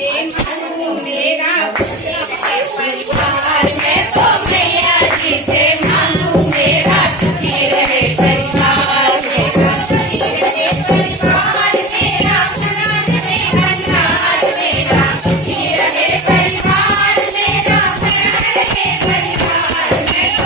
से मांगू मेरा परिवार। मैं तो मैया जी से मांगू मेरा सुखी रहे परिवार। मेरा सुखी रहे परिवार, मेरा अनाज में अनाज, मेरा सुखी रहे परिवार, मेरा अनाज रहे परिवार। मैं तो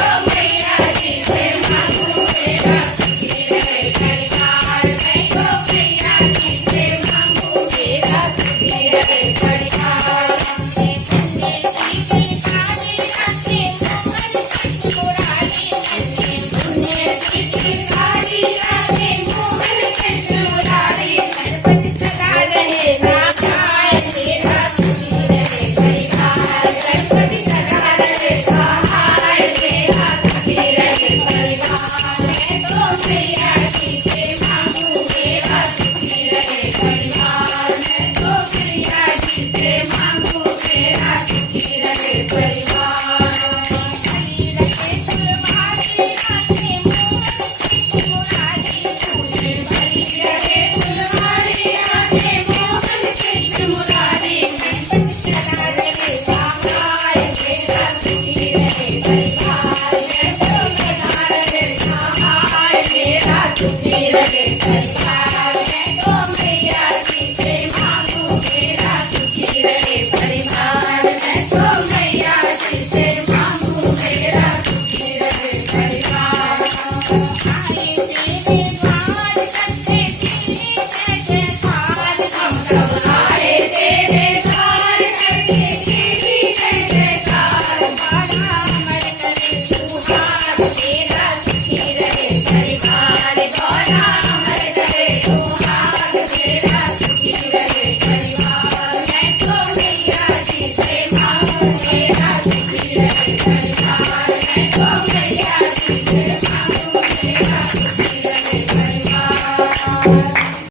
मैया जी से मांगू मेरा सुखी रहे परिवार। मैं तो मैया जी से मांगू मेरा सुखी रहे परिवार। परिवार।